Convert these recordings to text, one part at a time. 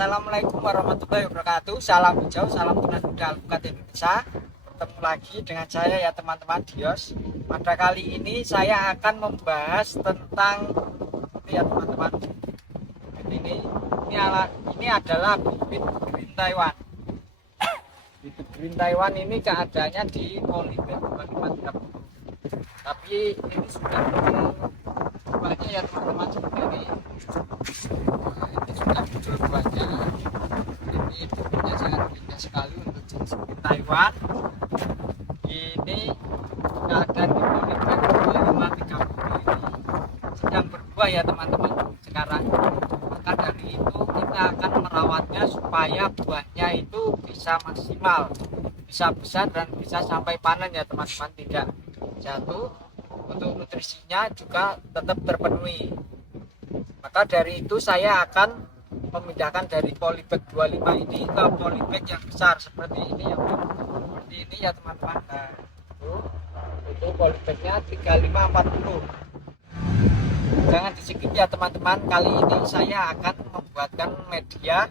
Assalamualaikum warahmatullahi wabarakatuh. Salam hijau, salam tunas muda alpukat Indonesia. Bertemu lagi dengan saya ya teman-teman Dios. Pada kali ini saya akan membahas tentang ini ya teman-teman. Ini adalah bibit green Taiwan. Bibit green Taiwan ini keadaannya di polybag 2530. Tapi ini sudah buahnya ya teman-teman seperti ini. Ini sudah muncul buahnya. Ini bibitnya sangat indah sekali untuk jenis green Taiwan. Ini keadaan di polybag 2530 ini sedang berbuah ya teman-teman sekarang. Maka dari itu kita akan merawatnya supaya buahnya itu bisa maksimal, bisa besar dan bisa sampai panen ya teman-teman, tidak jatuh. Untuk nutrisinya juga tetap terpenuhi. Maka dari itu saya akan memindahkan dari polybag 25 ini ke polybag yang besar seperti ini ya, seperti ini ya teman-teman. Nah, itu polybagnya 3540. Jangan di-skip ya teman-teman. Kali ini saya akan membuatkan media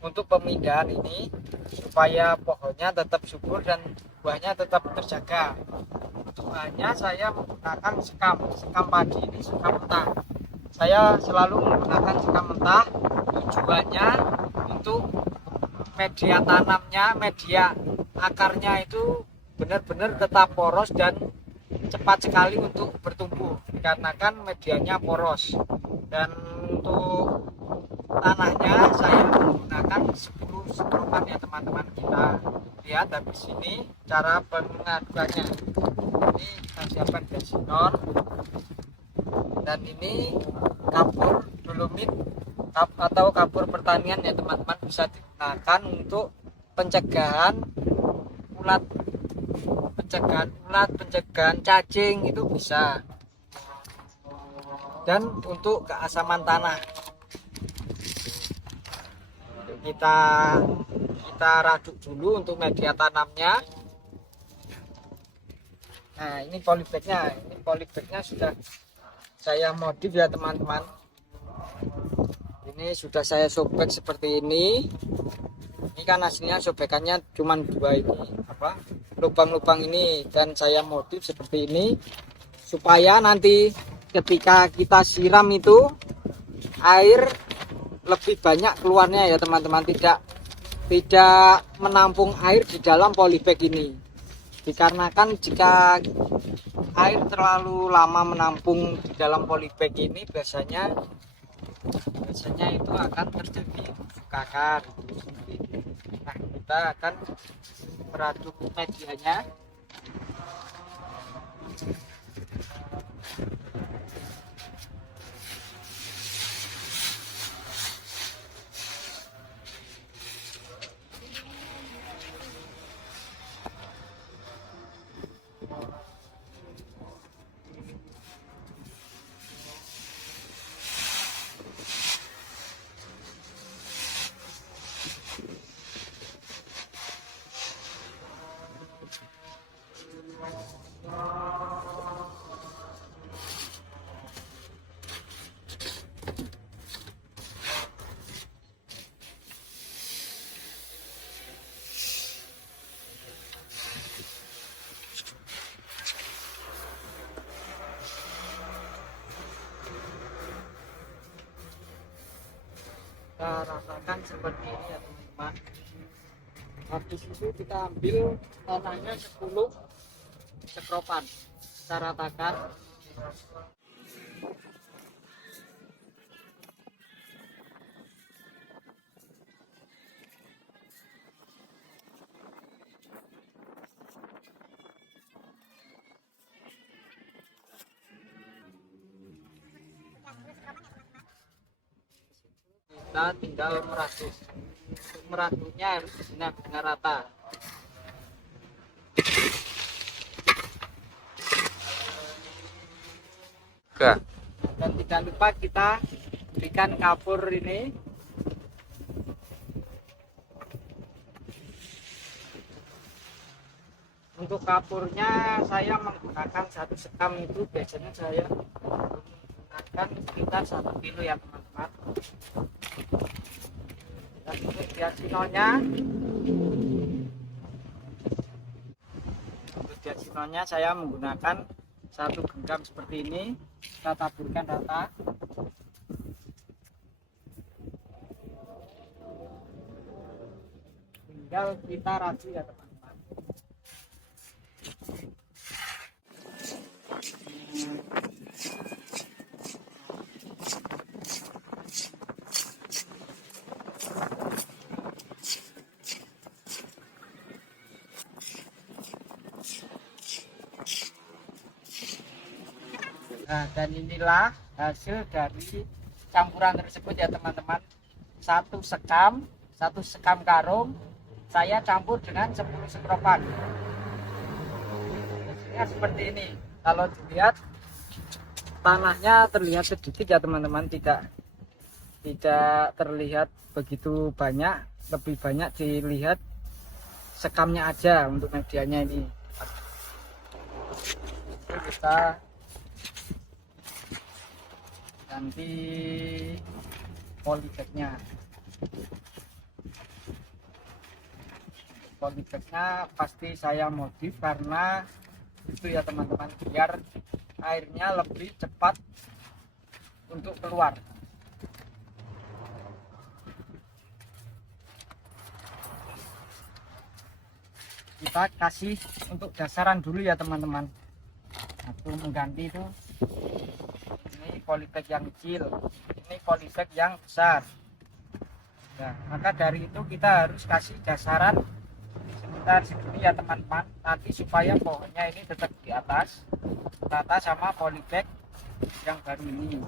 untuk pemindahan ini supaya pohonnya tetap subur dan buahnya tetap terjaga. Untuk bahannya saya menggunakan sekam padi, ini sekam mentah. Saya selalu menggunakan sekam mentah, tujuannya untuk media tanamnya, media akarnya itu benar-benar tetap poros dan cepat sekali untuk bertumbuh dikarenakan medianya poros. Dan untuk tanahnya saya menggunakan 10 stropan ya teman-teman. Kita lihat dari sini cara pengaduannya. Ini kita siapkan desinor, dan ini kapur dolomit atau kapur pertanian ya teman-teman, bisa digunakan untuk pencegahan ulat, pencegahan cacing itu bisa, dan untuk keasaman tanah. Kita raduk dulu untuk media tanamnya. Nah, ini polybagnya sudah saya modif ya teman-teman. Ini sudah saya sobek seperti ini. Ini kan aslinya sobekannya cuma dua ini, lubang-lubang ini, dan saya modif seperti ini supaya nanti ketika kita siram itu air lebih banyak keluarnya ya teman-teman, tidak menampung air di dalam polybag ini. Dikarenakan jika air terlalu lama menampung di dalam polybag ini biasanya itu akan terjadi akar. Nah, kita akan meraduk medianya. Kita rasakan seperti ini ya teman-teman. Habis itu kita ambil tanahnya 10 sekropan, kita ratakan. Kita tinggal meraduk. Untuk meraduknya harus benar-benar rata. Dan tidak lupa kita berikan kapur ini. Untuk kapurnya saya menggunakan satu sekam itu biasanya saya menggunakan sekitar 1 kilo ya teman-teman. Dan untuk diasinonya, saya menggunakan satu genggam seperti ini. Kita taburkan rata. Tinggal kita racik ya teman-teman. Nah, dan inilah hasil dari campuran tersebut ya teman-teman. Satu sekam karung saya campur dengan 10 sekropan. Hasilnya seperti ini. Kalau dilihat tanahnya terlihat sedikit ya teman-teman, tidak terlihat begitu banyak, lebih banyak dilihat sekamnya aja untuk medianya ini. Kita ganti polybagnya. Polybagnya pasti saya modif karena itu ya teman-teman, biar airnya lebih cepat untuk keluar. Kita kasih untuk dasaran dulu ya teman-teman. Aku mengganti itu, ini polybag yang kecil, ini polybag yang besar. Nah, maka dari itu kita harus kasih dasaran sekitar segini ya teman-teman, nanti supaya pohonnya ini tetap di atas rata sama polybag yang baru ini.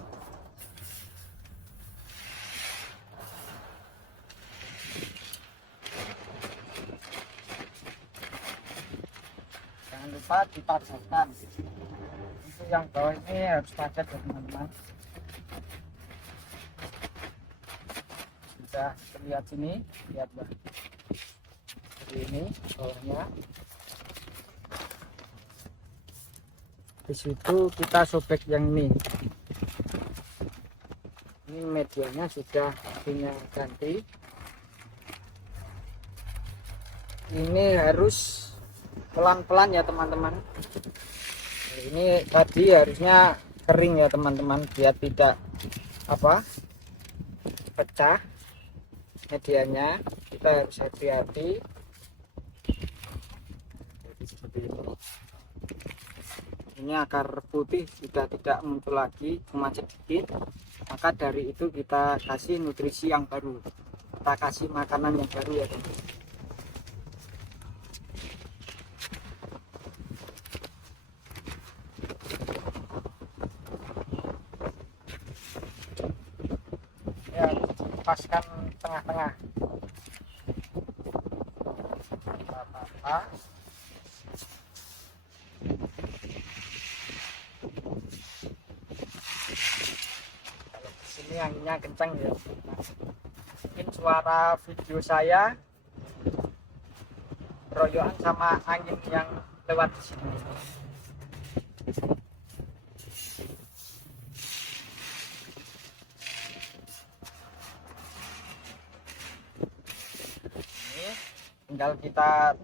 Jangan lupa dipadatkan. Untuk yang bawah ini harus padat ya teman-teman. Bisa terlihat sini, lihat bah. Ini bawahnya. Di situ kita sobek yang ini. Ini medianya sudah punya ganti. Ini harus pelan-pelan ya teman-teman. Ini tadi harusnya kering ya teman-teman, biar tidak pecah medianya. Kita harus hati-hati. Seperti ini. Ini akar putih sudah tidak muncul lagi, cuma sedikit. Maka dari itu kita kasih nutrisi yang baru, kita kasih makanan yang baru ya teman-teman. Ya, lepaskan tengah-tengah. Kita ini anginnya kencang ya, mungkin suara video saya royokan sama angin yang lewat di sini. Ini tinggal kita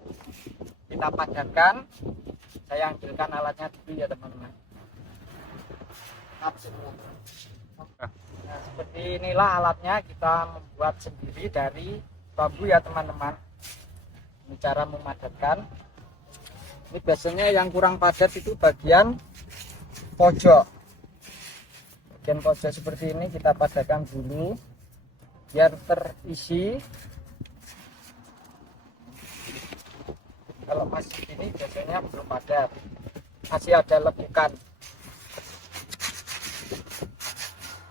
padatkan. Saya ambilkan alatnya dulu ya teman-teman. Nah, seperti inilah alatnya, kita membuat sendiri dari bambu ya teman-teman. Ini cara memadatkan. Ini biasanya yang kurang padat itu bagian pojok. Bagian pojok seperti ini kita padatkan dulu biar terisi. Kalau masih ini biasanya belum padat, masih ada lekukan.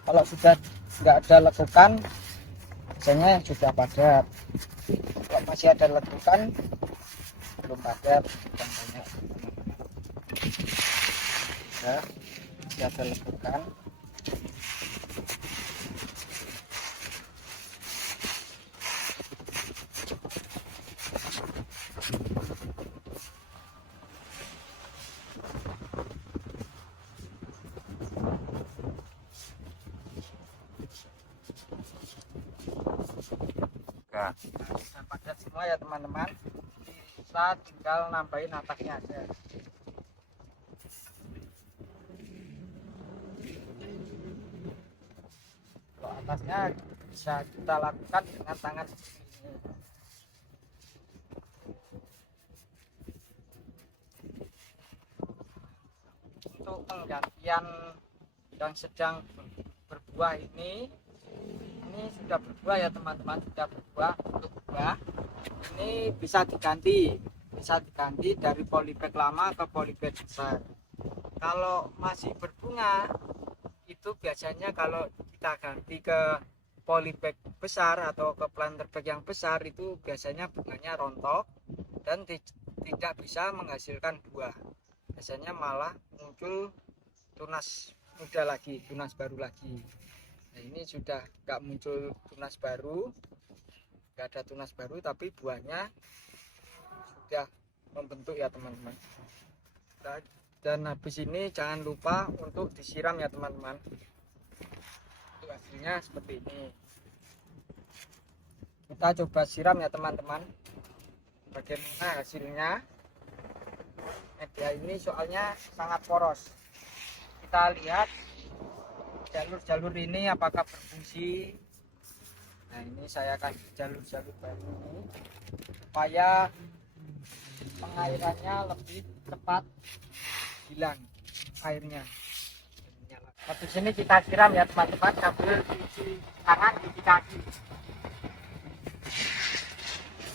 Kalau sudah nggak ada lekukan, biasanya sudah padat. Kalau masih ada lekukan, belum padat. Contohnya, ya, masih ada lekukan. padat. Sudah padat semua ya teman-teman, bisa tinggal nambahin atasnya aja. Kalau atasnya bisa kita lakukan dengan tangan seperti ini. Untuk penggantian yang sedang berbuah ini sudah berbuah ya teman-teman, sudah berbuah. Untuk buah ini bisa diganti dari polybag lama ke polybag besar. Kalau masih berbunga itu biasanya kalau kita ganti ke polybag besar atau ke planter bag yang besar, itu biasanya bunganya rontok dan tidak bisa menghasilkan buah. Biasanya malah muncul tunas muda lagi, tunas baru lagi. Nah, ini sudah nggak muncul tunas baru, nggak ada tunas baru, tapi buahnya sudah membentuk ya teman-teman. Dan habis ini jangan lupa untuk disiram ya teman-teman. Untuk hasilnya seperti ini. Kita coba siram ya teman-teman, bagaimana hasilnya. Media ini soalnya sangat poros. Kita lihat jalur-jalur ini apakah berfungsi. Nah, ini saya kasih jalur-jalur baru ini supaya pengairannya lebih cepat hilang airnya. Habis ini kita siram ya teman-teman, sambil cuci tangan, cuci kaki.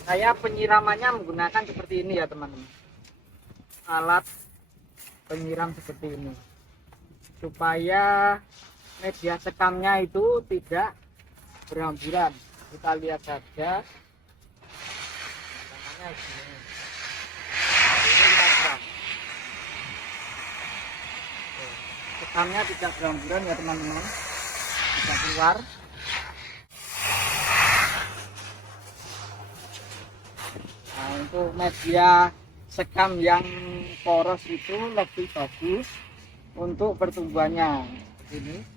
Saya penyiramannya menggunakan seperti ini ya teman-teman, alat penyiram seperti ini, supaya media sekamnya itu tidak berhamburan. Kita lihat saja namanya gini. Ini kita siram. Sekamnya tidak berhamburan ya teman-teman, tidak keluar. Nah, untuk media sekam yang poros itu lebih bagus untuk pertumbuhannya. Ini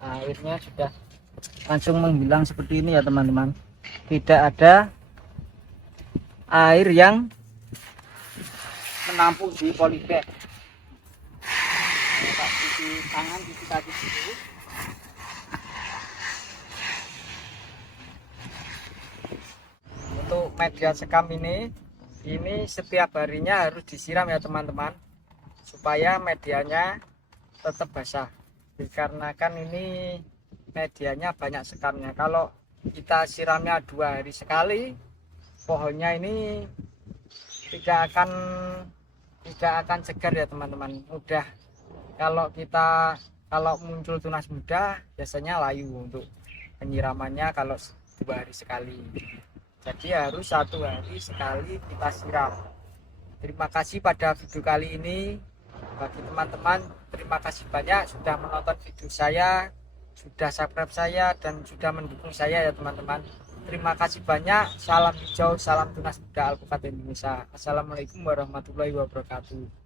airnya sudah langsung menghilang seperti ini ya teman-teman, tidak ada air yang menampung di polybag. Kita cuci tangan, cuci kaki dulu. Untuk media sekam ini setiap harinya harus disiram ya teman-teman, supaya medianya tetap basah, dikarenakan ini medianya banyak sekamnya. Kalau kita siramnya 2 hari sekali, pohonnya ini tidak akan segar ya teman-teman, mudah. Kalau muncul tunas muda biasanya layu untuk penyiramannya kalau 2 hari sekali. Jadi harus 1 hari sekali kita siram. Terima kasih pada video kali ini. Bagi teman-teman, terima kasih banyak sudah menonton video saya, sudah subscribe saya, dan sudah mendukung saya ya teman-teman. Terima kasih banyak. Salam hijau, salam tunas muda alpukat Indonesia. Assalamualaikum warahmatullahi wabarakatuh.